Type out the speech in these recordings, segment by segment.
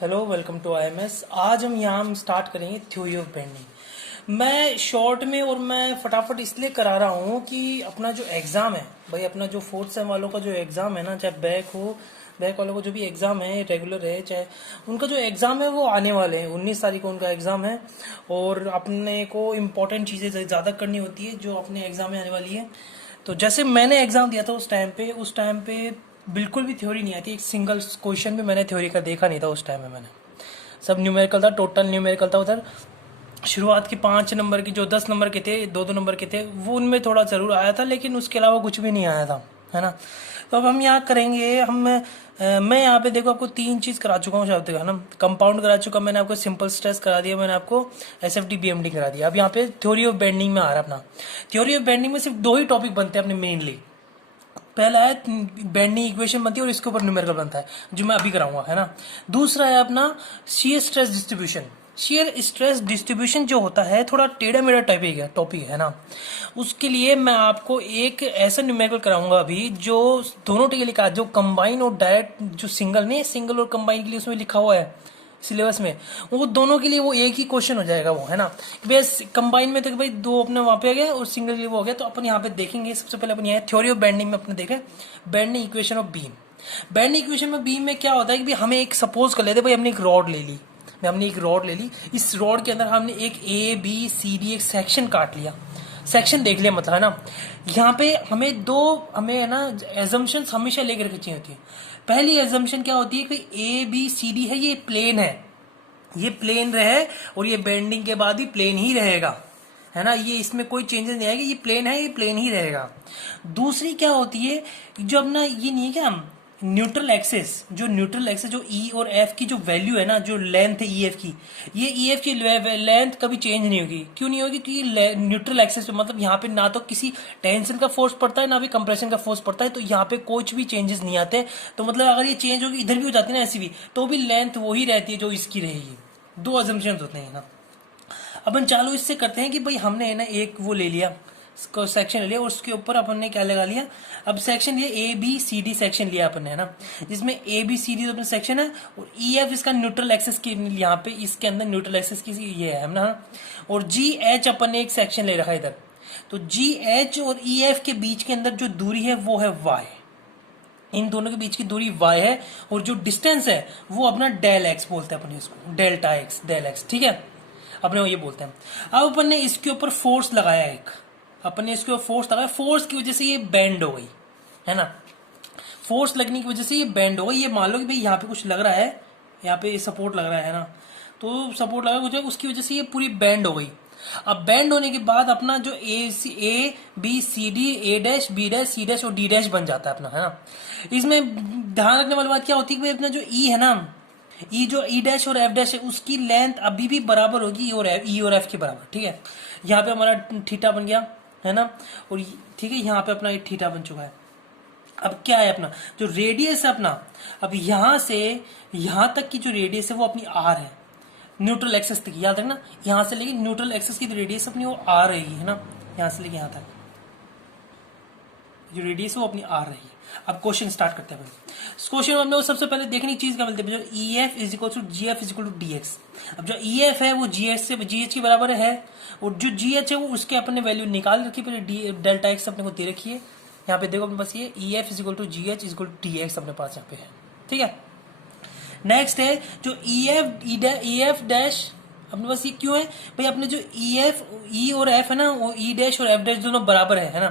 Hello, welcome to IMS. आज हम start करेंगे थ्योरी ऑफ बेंडिंग। मैं शॉर्ट में और मैं फटाफट इसलिए करा रहा हूँ कि अपना जो एग्ज़ाम है भाई, अपना जो फोर्थ सेम वालों का जो एग्ज़ाम है ना, चाहे बैक वालों को जो भी एग्ज़ाम है, रेगुलर है चाहे, उनका जो एग्ज़ाम है वो आने वाले हैं। 19 तारीख को उनका एग्ज़ाम है और अपने को इम्पोर्टेंट चीज़ें ज़्यादा करनी होती है जो अपने एग्ज़ाम में आने वाली है। तो जैसे मैंने एग्ज़ाम दिया था उस टाइम पे बिल्कुल भी थ्योरी नहीं आई थी। एक सिंगल क्वेश्चन भी मैंने थ्योरी का देखा नहीं था उस टाइम में। मैंने सब न्यूमेरिकल था, टोटल न्यूमेरिकल था। उधर शुरुआत के 5 नंबर की, जो 10 नंबर के थे, 2-2 नंबर के थे, वो उनमें थोड़ा ज़रूर आया था, लेकिन उसके अलावा कुछ भी नहीं आया था, है ना। तो अब हम यहाँ करेंगे। मैं यहाँ पे देखो आपको 3 चीज़ करा चुका हूँ शब्द का, है ना। कंपाउंड करा चुका मैंने आपको, सिंपल स्ट्रेस करा दिया मैंने आपको, एसएफटी बीएमडी करा दिया। अब यहाँ पे थ्योरी ऑफ बेंडिंग में आ रहा है अपना। थ्योरी ऑफ बेंडिंग में सिर्फ 2 ही टॉपिक बनते हैं अपने मेनली। पहला है बेंडिंग इक्वेशन बनती है और इसके ऊपर न्यूमेरिकल बनता है, जो मैं अभी कराऊंगा, है ना। दूसरा है अपना shear stress distribution. Shear stress distribution जो होता है थोड़ा टेढ़ा मेढ़ा टॉपिक है ना। उसके लिए मैं आपको एक ऐसा न्यूमेरिकल कराऊंगा अभी जो दोनों के लिए लिखा है, जो कंबाइन और डायरेक्ट, जो सिंगल नहीं, सिंगल और कंबाइन के लिए उसमें लिखा हुआ है सिलेबस में, वो दोनों के लिए वो एक ही क्वेश्चन हो जाएगा वो, है ना। बेस कंबाइन में तो भाई दो अपने वहां पे आ गया और सिंगल के लिए वो हो गया। तो अपन यहाँ पे देखेंगे सबसे पहले अपन यहाँ थ्योरी ऑफ बेंडिंग में अपने देखें bending equation of beam. Bending equation में बीम में क्या होता है कि भाई हमें एक सपोज कर लेते भाई, हमने एक रॉड ले ली। हमने एक रॉड ले ली, इस रॉड के अंदर हमने एक ए बी सी डी एक सेक्शन काट लिया, सेक्शन देख लिया, मतलब, है ना। यहाँ पे हमें है ना एजम्पशंस हमेशा लेकर रखनी चाहिए होती है। पहली एजम्पशन क्या होती है कि ए बी सी डी है, ये प्लेन है, ये प्लेन रहे और ये बेंडिंग के बाद भी प्लेन ही रहेगा, है ना। ये इसमें कोई चेंजेस नहीं आएगी, ये प्लेन है, ये प्लेन ही रहेगा। दूसरी क्या होती है, जो अपना ये नहीं है क्या, न्यूट्रल एक्सेस, जो ई और एफ की जो वैल्यू है ना, जो लेंथ है ई एफ की, ये ई एफ की लेंथ कभी चेंज नहीं होगी। क्यों नहीं होगी? क्योंकि न्यूट्रल एक्सेस पे, मतलब यहाँ पे ना तो किसी टेंशन का फोर्स पड़ता है ना भी कंप्रेशन का फोर्स पड़ता है, तो यहाँ पे कुछ भी चेंजेस नहीं आते। तो मतलब अगर ये चेंज होगी, इधर भी हो जाती है ना ऐसी भी, तो भी लेंथ वही रहती है जो इसकी रहेगी। 2 अजम्पशन होते हैं ना। अपन चालू इससे करते हैं कि भाई हमने है ना एक वो ले लिया, सेक्शन ले लिया और उसके ऊपर अपन ने क्या लगा लिया, अब सेक्शन लिया A B C D section लिया अपन ने, है ना। जिसमें ए बी सी डी तो अपना सेक्शन है और ई एफ इसका न्यूट्रल एक्सेस की, यहाँ पे इसके अंदर न्यूट्रल एक्सेस की ये है ना। और जी एच अपन ने एक सेक्शन ले रखा है इधर। तो जी एच और ई एफ के बीच के अंदर जो दूरी है वो है वाई, इन दोनों के बीच की दूरी y है और जो डिस्टेंस है वो अपना डेल एक्स बोलते हैं अपने इसको, डेल एक्स, ठीक है, अपने वो ये बोलते हैं। अब अपन ने इसके ऊपर फोर्स लगाया एक, अपन ने इसके ऊपर फोर्स लगाया, फोर्स की वजह से ये बेंड हो गई, है ना। फोर्स लगने की वजह से ये बेंड हो गई। ये मान लो कि भाई यहाँ पे कुछ लग रहा है, यहाँ पे सपोर्ट लग रहा है ना, तो सपोर्ट लगा कुछ, उसकी वजह से ये पूरी बेंड हो गई। अब बैंड होने के बाद अपना जो A B C D, A dash B dash C dash और डी डैश बन जाता है अपना, है ना। इसमें ध्यान रखने वाली बात क्या होती है कि अपना जो ई है ना, ई जो ई डैश और एफ डैश है, उसकी लेंथ अभी भी बराबर होगी ई और एफ के बराबर, ठीक है। यहाँ पे हमारा थीटा बन गया, है ना। और ठीक है, यहाँ पे अपना एक थीटा बन चुका है। अब क्या है अपना जो रेडियस है अपना, अब यहां से यहां तक की जो रेडियस है वो अपनी आर है, न्यूट्रल एक्सेस तक, याद रखना। यहां से लेके न्यूट्रल एक्सेस की रेडियस अपनी वो आर रहेगी, है ना। यहां से लेके यहां तक जो रेडियस है वो अपनी आर रहेगी। अब क्वेश्चन स्टार्ट करते हैं। क्वेश्चन में सबसे पहले देखने की चीज क्या मिलती है, जो E F is equal to G F is equal to d x. अब जो ई एफ है वो जी एच से जी एच के बराबर है, और जो जी एच है वो उसके अपने वैल्यू निकाल रखी, पहले डेल्टा एक्स अपने को दे रखी है। यहाँ पे देखो अपने पास ये E F is equal to G H is equal to d x अपने पास यहाँ पे है, ठीक है। नेक्स्ट है जो ई एफ डैश अपने पास ये क्यों है भाई, अपने जो ई और एफ है ना, वो ई डैश और एफ डैश दोनों बराबर है ना।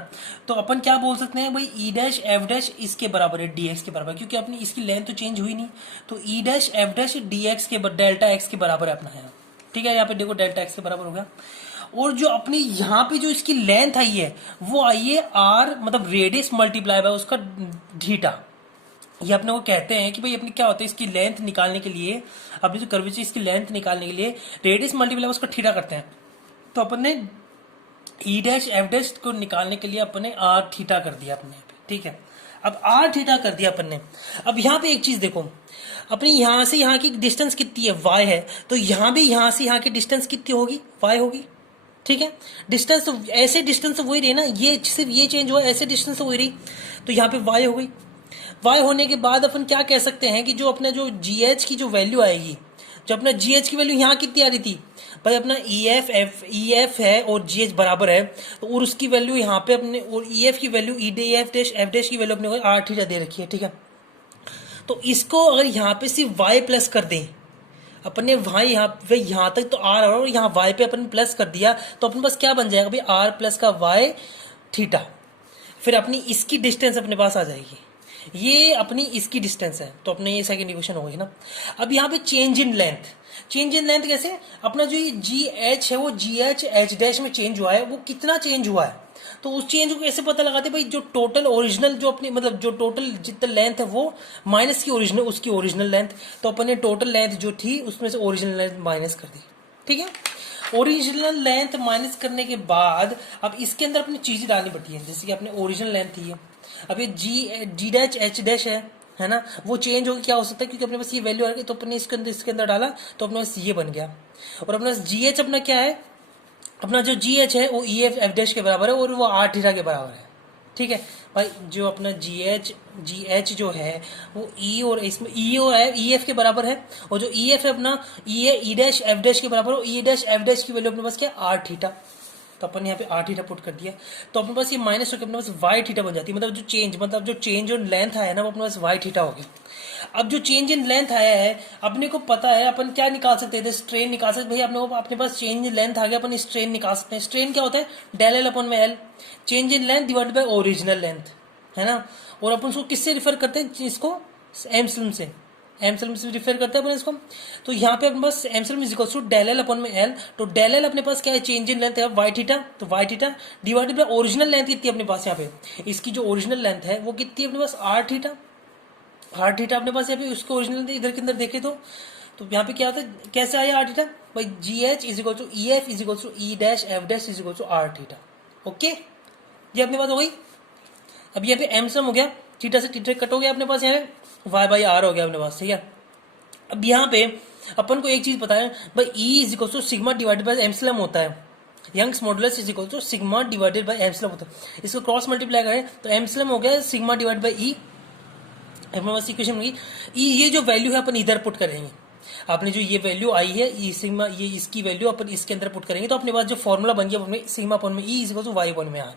तो अपन क्या बोल सकते हैं भाई, ई डैश एफ डैश इसके बराबर है, डी एक्स के बराबर, क्योंकि अपनी इसकी लेंथ तो चेंज हुई नहीं। तो ई dash F dash D x के डेल्टा एक्स के बराबर है अपना, है, ठीक है। यहाँ पे देखो डेल्टा एक्स के बराबर हो गया। और जो अपनी यहाँ पे जो इसकी लेंथ आई है वो आई है आर, मतलब रेडियस मल्टीप्लाई बाय उसका थीटा। ये अपने को कहते हैं कि भाई अपनी क्या होता है, इसकी लेंथ निकालने के लिए, अपनी जो कर्वेचर इसकी लेंथ निकालने के लिए रेडियस मल्टीप्लाई उसका थीटा करते हैं। तो अपन ने ई डैश एफ डैश को निकालने के लिए अपन ने आर थीटा कर दिया अपने, ठीक है। अब आर थीटा कर दिया अपन ने। अब यहाँ पे एक चीज देखो, अपनी यहाँ से यहाँ की डिस्टेंस कितनी है, वाई है, तो यहाँ भी यहाँ से यहाँ की डिस्टेंस कितनी होगी, वाई होगी, ठीक है। डिस्टेंस तो ऐसे डिस्टेंस तो वही रही ना, ये सिर्फ ये चेंज हुआ, ऐसे डिस्टेंस तो वही रही, तो यहाँ पे वाई हो गई। y होने के बाद अपन क्या कह सकते हैं कि जो अपना जो gh की जो वैल्यू आएगी, जो अपना gh की वैल्यू यहाँ कितनी आ रही थी भाई, अपना EF है और GH बराबर है, तो और उसकी वैल्यू यहाँ पे अपने, और EF की value EF dash F dash की वैल्यू अपने को r थीटा दे रखी है, ठीक है। तो इसको अगर यहाँ पे सिर्फ y प्लस कर दें, अपने भाई यहाँ तक तो r और यहाँ y पे अपन प्लस कर दिया, तो अपने पास क्या बन जाएगा भाई, r प्लस का y थीटा। फिर अपनी इसकी डिस्टेंस अपने पास आ जाएगी, ये अपनी इसकी डिस्टेंस है, तो अपने ये सेकंड इक्वेशन हो गई ना। अब यहाँ पे चेंज इन लेंथ कैसे, अपना जो ये GH है वो GH H डैश में चेंज हुआ है, वो कितना चेंज हुआ है, तो उस चेंज को कैसे पता लगाते भाई, जो टोटल ओरिजिनल जो अपनी मतलब जो टोटल जितना लेंथ है वो माइनस की ओरिजिनल उसकी ओरिजिनल लेंथ, तो अपन ने टोटल लेंथ जो थी उसमें से ओरिजिनल लेंथ माइनस कर दी, ठीक है। ओरिजिनल लेंथ माइनस करने के बाद अब इसके अंदर अपनी चीजें डालनी पड़ती है, जैसे कि अपने ओरिजिनल लेंथ थी है, अब ये G डैश H डैश है ना, वो चेंज होकर क्या हो सकता है, क्योंकि अपने पास ये वैल्यू आ गई, तो अपने इसके अंदर डाला, तो अपने पास ये बन गया। और अपना GH अपना क्या है, अपना जो GH है वो EF F डैश के बराबर है और वो r थीटा के बराबर है, ठीक है भाई। जो अपना GH जो है वो E और इसमें E और EF के बराबर है, और जो EF है अपना E डैश F डैश के बराबर, और E डैश F डैश की वैल्यू अपने पास क्या है, r थीटा, तो अपन यहाँ पे r थीटा पुट कर दिया, तो अपने पास ये माइनस होकर अपने पास y थीटा बन जाती है, मतलब जो चेंज इन लेंथ आया ना वो अपने पास y थीटा हो गया। अब जो चेंज इन लेंथ आया है, अपने को पता है अपन क्या निकाल सकते थे, स्ट्रेन निकाल सकते भाई, अपने पास चेंज इन लेंथ आ गया, अपन स्ट्रेन निकाल सकते हैं। स्ट्रेन क्या होता है, डेल एल अपन में L, change in length divide by original length, है ना। और अपन उसको किससे रिफर करते हैं, इसको एमस्लम से रिफर करते हैं अपन इसको। तो यहाँ पे अपने पास epsilon is equal to del L upon में एल, तो डेल एल अपने पास क्या है, चेंज इन लेंथ है वाई थीटा, तो y theta divided by original length कितनी है अपने पास, यहाँ पे इसकी जो ओरिजिनल लेंथ है वो कितनी है अपने पास, आर थीटा अपने पास यहाँ पे उसको ओरिजिनल इधर के अंदर देखे तो यहाँ पे क्या होता है, कैसे आया आर थीटा भाई, GH is equal to EF is equal to E dash F dash is equal to r theta, okay, ये अपने पास हो गई। अब यहाँ पे एमस्लम हो गया, थीटा से थीटा कट हो गया अपने पास, यहाँ पे y बाई आर हो गया अपने पास, ठीक है। अब यहाँ पे अपन को एक चीज पता है भाई, E is equal to sigma divided by epsilon होता है, Young's modulus is equal to sigma divided by epsilon होता है। इसको क्रॉस मल्टीप्लाई करें तो एमस्लम हो गया सिग्मा डिवाइड बाय E, अपने पास इक्वेशन होगी। ये जो वैल्यू है अपन इधर पुट करेंगे, आपने जो ये वैल्यू आई है ई सिग्मा, ये इसकी वैल्यू अपन इसके अंदर पुट करेंगे, तो अपने पास जो फॉर्मूला बन गया अपने सिग्मा अपन में E is equal to y upon में आर,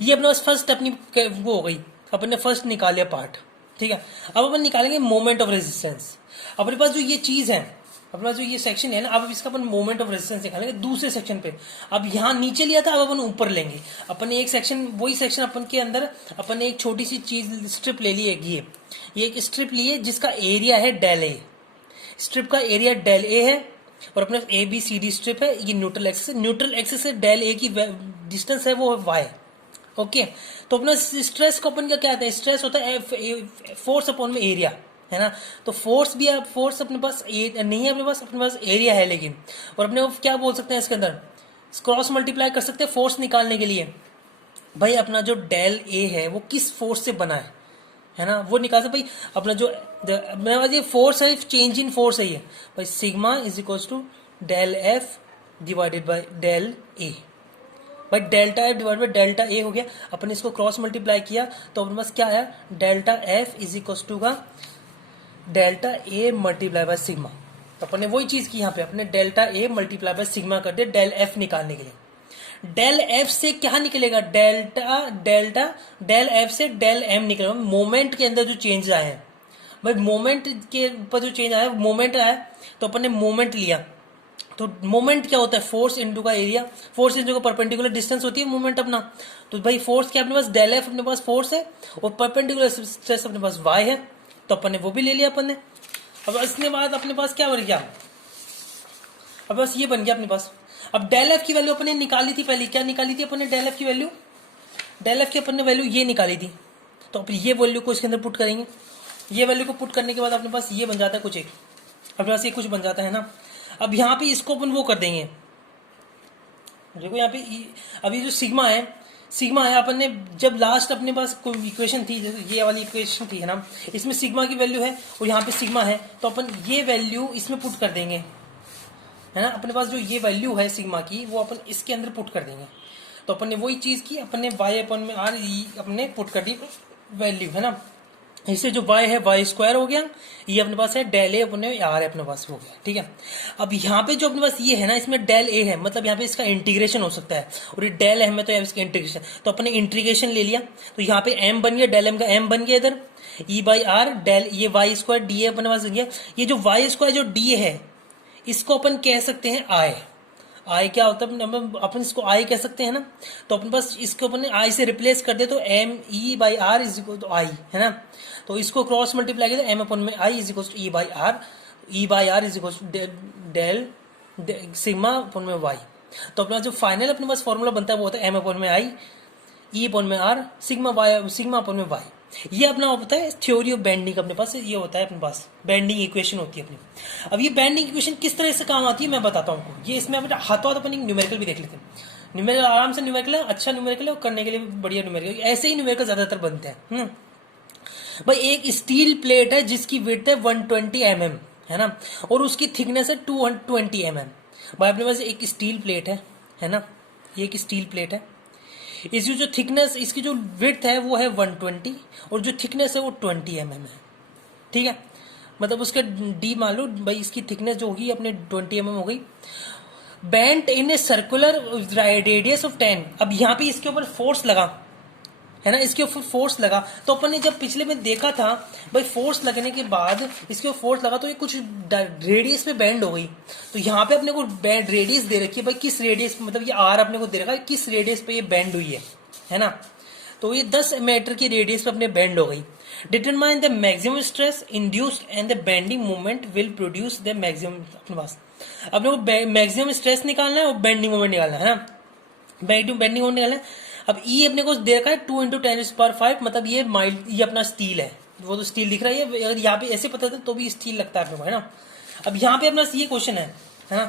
ये अपने पास फर्स्ट अपनी वो हो गई, अपन ने फर्स्ट निकाल लिया पार्ट, ठीक है। अब अपन निकालेंगे मोमेंट ऑफ रेजिस्टेंस। अपने पास जो ये चीज है, अपने पास जो ये सेक्शन है ना, अब इसका अपन मोमेंट ऑफ रेजिस्टेंस निकालेंगे दूसरे सेक्शन पे। अब यहाँ नीचे लिया था, अब अपन ऊपर लेंगे। अपन ने एक सेक्शन, वही सेक्शन अपन के अंदर अपन ने एक छोटी सी चीज स्ट्रिप ले ली है, ये एक स्ट्रिप ली है जिसका एरिया है डेल ए, स्ट्रिप का एरिया डेल ए है, और अपने ABCD स्ट्रिप है, ये न्यूट्रल एक्सिस से डेल ए की डिस्टेंस है वो है वाई, ओके। तो अपना स्ट्रेस को अपन का क्या आता है, स्ट्रेस होता है फोर्स अपॉन में एरिया, है ना। तो फोर्स भी फोर्स अपने पास नहीं है, अपने पास एरिया है लेकिन, और अपने क्या बोल सकते हैं इसके अंदर, क्रॉस मल्टीप्लाई कर सकते हैं फोर्स निकालने के लिए। भाई अपना जो डेल ए है वो किस फोर्स से बना है ना, वो निकाल सकते भाई। अपना जो मेरे पास ये फोर्स है, चेंज इन फोर्स है ये भाई, sigma is equal to del F divided by del A, भाई delta F divide by delta A हो गया। अपन इसको क्रॉस मल्टीप्लाई किया तो अपने पास क्या आया, delta F is equal to का delta A multiply by sigma. तो अपन ने वही चीज की, यहाँ पे अपने delta A multiply by sigma कर दिया डेल एफ निकालने के लिए। डेल एफ से क्या निकलेगा, डेल एफ से डेल एम निकलेगा, मोमेंट के अंदर जो चेंज आए हैं भाई, मोमेंट के ऊपर जो चेंज आया, मोमेंट आया तो अपन ने मोमेंट लिया। तो मोमेंट क्या होता है, फोर्स इंटू का एरिया, फोर्स इंटू का परपेंडिकुलर डिस्टेंस होती है मोमेंट अपना। तो भाई फोर्स क्या अपने पास, डेल एफ अपने पास फोर्स है, और परपेंडिकुलर स्ट्रेस अपने पास वाई है, तो अपन ने वो भी ले लिया अपन ने। अब इसके बाद अपने पास क्या बन गया, अब बस ये बन गया अपने पास। अब डेल एफ की वैल्यू अपन ने निकाली थी पहले, क्या निकाली थी अपन ने, डेल एफ की वैल्यू, डेल एफ की अपन ने वैल्यू ये निकाली थी। तो अब ये वैल्यू को इसके अंदर पुट करेंगे, ये वैल्यू को पुट करने के बाद अपने पास ये बन जाता है कुछ एक, अपने पास ये कुछ बन जाता है ना। अब यहाँ पे इसको अपन वो कर देंगे, देखो यहाँ पे अभी जो सिग्मा है अपन ने जब लास्ट अपने पास कोई इक्वेशन थी, जैसे ये वाली इक्वेशन थी है ना, इसमें सिग्मा की वैल्यू है और यहाँ पे सिग्मा है, तो अपन ये वैल्यू इसमें पुट कर देंगे, है ना। अपने पास जो ये वैल्यू है सिग्मा की वो अपन इसके अंदर पुट कर देंगे। तो अपन ने वही चीज की, अपन ने वाई अपन में आर अपने पुट कर दी वैल्यू, है ना। इससे जो y है y स्क्वायर हो गया, ये अपने पास है डेल ए अपने आर अपने पास हो गया, ठीक है। अब यहाँ पे जो अपने पास ये है ना, इसमें डेल ए है, मतलब यहाँ पे इसका इंटीग्रेशन हो सकता है, और ये डेल एम है तो इसका इंटीग्रेशन, तो अपने इंटीग्रेशन ले लिया, तो यहाँ पे m बन गया, डेल एम का m बन गया इधर, ई बाई आर डेल ये y स्क्वायर डी ए अपने पास बन गया। ये जो y स्क्वायर जो डी है, इसको अपन कह सकते हैं आई। आई क्या होता है, अपन इसको आई कह सकते हैं ना, तो अपने पास इसको अपन आई से रिप्लेस कर दे तो M E by R is equal to I, है ना। तो इसको क्रॉस मल्टीप्लाई किया तो एम अपन में I is equal to E by R is equal to del sigma upon में वाई। तो अपना जो फाइनल अपने पास फॉर्मूला बनता है वो होता है एम अपन में आई, ई अपन में आर, सिग्मा अपन में वाई। ये अपना होता है थ्योरी ऑफ बेंडिंग, अपने पास ये होता है अपने पास बेंडिंग इक्वेशन होती है अपनी। अब ये बेंडिंग इक्वेशन किस तरह से काम आती है मैं बताता हूँ। ये इसमें हाथों हाथ अपन एक न्यूमेरिकल भी देख लेते हैं। न्यूमेरिकल आराम से न्यूमेरिकल है, अच्छा न्यूमेरिकल है, और करने के लिए बढ़िया न्यूमेरिकल, ऐसे ही न्यूमेरिकल ज्यादातर बनते हैं। भाई एक स्टील प्लेट है जिसकी विड्थ है 120 mm, है ना, और उसकी थिकनेस है 220 mm। भाई अपने पास एक स्टील प्लेट है ना, ये एक स्टील प्लेट है, इसकी जो थिकनेस, इसकी जो विड्थ है वो है 120 और जो थिकनेस है वो 20 mm है, ठीक है। मतलब उसका डी मान लो भाई, इसकी थिकनेस जो होगी अपने 20 mm हो गई। Bent in a circular radius of 10। अब यहाँ पे इसके ऊपर फोर्स लगा, है ना, इसके ऊपर फोर्स लगा, तो अपन ने जब पिछले में देखा था भाई, फोर्स लगने के बाद इसके ऊपर फोर्स लगा तो ये कुछ रेडियस में बेंड हो गई। तो यहाँ पे अपने को बेंड रेडियस दे रखी है भाई, किस रेडियस, मतलब ये आर अपने को दे रखा है किस रेडियस पे ये बेंड हुई है ना। तो ये 10 मीटर की रेडियस पे अपने बेंड हो गई। Determine the maximum stress induced and the bending movement will produce the maximum, अपने पास अपने को मैक्सिमम स्ट्रेस निकालना है और बेंडिंग मूवमेंट निकालना है ना, बेंडिंग मूवमेंट निकालना है। अब ई अपने को दे रखा है 2 × 10⁵, मतलब ये माइल्ड, ये अपना स्टील है, वो तो स्टील दिख रहा है, अगर यहाँ पे ऐसे पता था तो भी स्टील लगता है अपने को, है ना। अब यहाँ पे अपना ये क्वेश्चन है ना,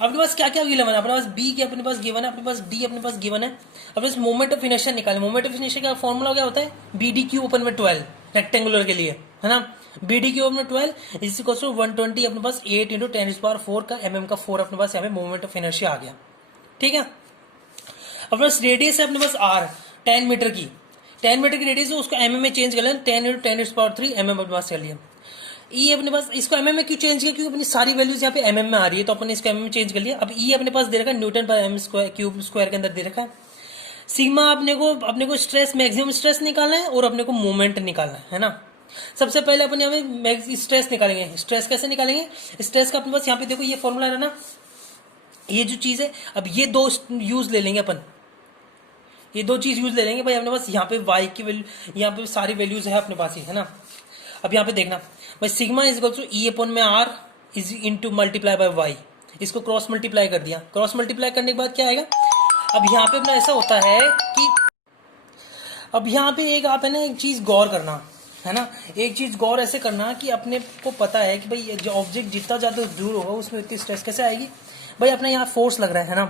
अपने पास क्या क्या गिवन है, अपने पास बी के अपने पास गिवन है, अपने पास डी अपने पास गिवन है, अपने पास मोमेंट ऑफ इनर्शिया निकाले। मोमेंट ऑफ इनर्शिया का फॉर्मूला क्या होता है, बी डी क्यू अपन में 12 रेक्टेंगुलर के लिए, है ना, बी डी क्यू अपने 12 इज इक्वल टू 120 अपने पास 8 × 10⁴ का mm का 4 अपने पास यहाँ पे मोमेंट ऑफ इनर्शिया आ गया, ठीक है। अपने पास रेडियस है अपने पास आर 10 मीटर की, 10 मीटर की रेडियस है, उसको mm में चेंज कर लिया, 10 × 10⁻³ mm अपने पास कर लिया। ई अपने पास, इसको mm में क्यों चेंज किया, क्योंकि अपनी सारी वैल्यूज यहाँ पे mm में आ रही है, तो अपन इसको mm में चेंज कर लिया। अब ई अपने पास दे रखा है न्यूटन पर m क्यूब स्क्वायर के अंदर दे रखा है। सिग्मा अपने को स्ट्रेस, मैक्सिमम स्ट्रेस निकालना है और अपने को मूवमेंट निकालना है ना। सबसे पहले अपन यहाँ पे स्ट्रेस निकालेंगे। स्ट्रेस कैसे निकालेंगे, स्ट्रेस का अपने पास यहाँ पे देखो ये फॉर्मूला है ना, ये जो चीज है, अब ये दो यूज ले लेंगे अपन, ये दो चीज यूज ले लेंगे भाई। अपने पास यहाँ पे y की वैल्यू, यहाँ पे सारी वैल्यूज है अपने पास ही, है ना। अब यहाँ पे देखना भाई, sigma is equal to e अपन में r is into multiply by y, इसको क्रॉस मल्टीप्लाई कर दिया। क्रॉस मल्टीप्लाई करने के बाद क्या आएगा, अब यहाँ पे अपना ऐसा होता है कि अब यहाँ पे एक आप है ना एक चीज गौर करना, है ना, एक चीज गौर ऐसे करना कि अपने को पता है कि भाई जो ऑब्जेक्ट जितना ज्यादा दूर होगा उसमें इतनी स्ट्रेस कैसे आएगी। भाई अपना यहाँ फोर्स लग रहा है ना,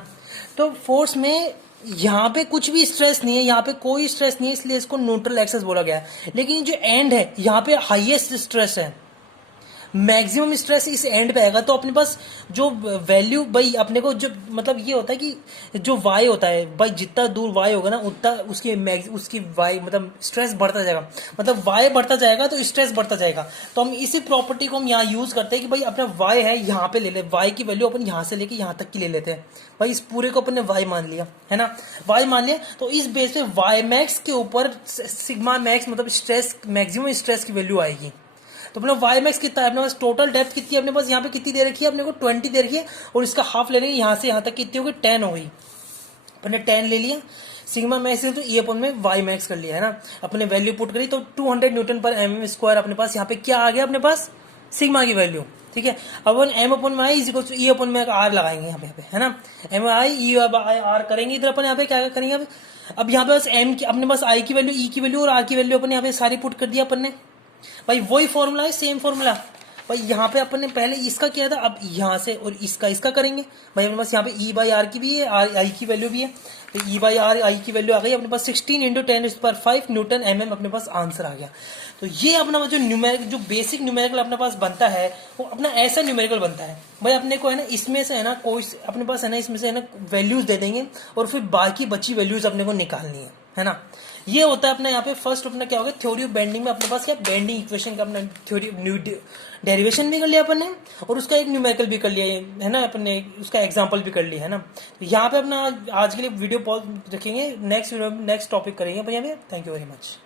तो फोर्स में यहाँ पे कुछ भी स्ट्रेस नहीं है, यहाँ पे कोई स्ट्रेस नहीं है, इसलिए इसको न्यूट्रल एक्सेस बोला गया है। लेकिन जो एंड है यहाँ पे हाईएस्ट स्ट्रेस है, मैक्सिमम स्ट्रेस इस एंड पे आएगा। तो अपने पास जो वैल्यू भाई अपने को जो मतलब ये होता है कि जो वाई होता है भाई, जितना दूर वाई होगा ना उतना उसकी वाई मतलब स्ट्रेस बढ़ता जाएगा, मतलब वाई बढ़ता जाएगा तो स्ट्रेस बढ़ता जाएगा। तो हम इसी प्रॉपर्टी को हम यहाँ यूज करते हैं कि भाई अपना वाई है यहाँ पे ले ले, वाई की वैल्यू अपन यहाँ से लेके यहाँ तक की ले लेते हैं। भाई इस पूरे को अपन ने वाई मान लिया, है ना, वाई मान लिया, तो इस बेस पे वाई मैक्स के ऊपर सिग्मा मैक्स मतलब स्ट्रेस, मैक्सिमम स्ट्रेस की वैल्यू आएगी। तो अपना वाई मैक्स कितना है, अपने पास टोटल डेप्थ कितनी है, अपने पास यहाँ पे कितनी दे रखी है, अपने को 20 दे रखी है, और इसका हाफ ले लेंगे यहाँ से यहाँ तक कितनी होगी 10 हो गई, अपने 10 ले लिया। सिग्मा मैक्स तो ये अपन में वाई मैक्स कर लिया, है ना, अपने वैल्यू पुट करी तो 200 न्यूटन पर mm स्क्वायर अपने पास यहाँ पे क्या आ गया, अपने पास सिग्मा की वैल्यू, ठीक है। अब अपन एम अपन में I is equal to e अपन में आर लगाएंगे यहाँ पे, है ना, एम आई ई आर करेंगे इधर अपन यहाँ पे क्या करेंगे। अब यहाँ पे बस एम की अपने पास आई की वैल्यू, ई की वैल्यू और आर की वैल्यू अपन यहाँ पे सारी पुट कर दिया अपन ने। भाई वही फॉर्मूला है, सेम फॉर्मूला भाई, यहाँ पे अपन ने पहले इसका किया था, अब यहाँ से और इसका करेंगे। भाई अपने पास यहाँ पे ई बाई आर की भी है, आर आई की वैल्यू भी है, तो ई बाई आर आई की वैल्यू आ गई अपने पास 16 × 10⁵ न्यूटन mm अपने पास आंसर आ गया। तो ये अपना जो न्यूमेरिकल, जो बेसिक न्यूमेरिकल अपने पास बनता है वो अपना ऐसा न्यूमेरिकल बनता है भाई। अपने को है ना इसमें से है ना कोई अपने पास है ना इसमें से है ना वैल्यूज दे देंगे और फिर बाकी बची वैल्यूज अपने को निकालनी है, है ना। ये होता है अपना यहाँ पे फर्स्ट अपना क्या हो गया, थ्योरी ऑफ बेंडिंग में अपने पास क्या बेंडिंग इक्वेशन का अपना थ्योरी डेरिवेशन भी कर लिया अपन ने, और उसका एक न्यूमेरिकल भी कर लिया है ना अपन ने, उसका एग्जांपल भी कर लिया है ना। तो यहाँ पे अपना आज के लिए वीडियो पॉज रखेंगे, नेक्स्ट टॉपिक करेंगे अपन यहाँ पे। Thank you very much.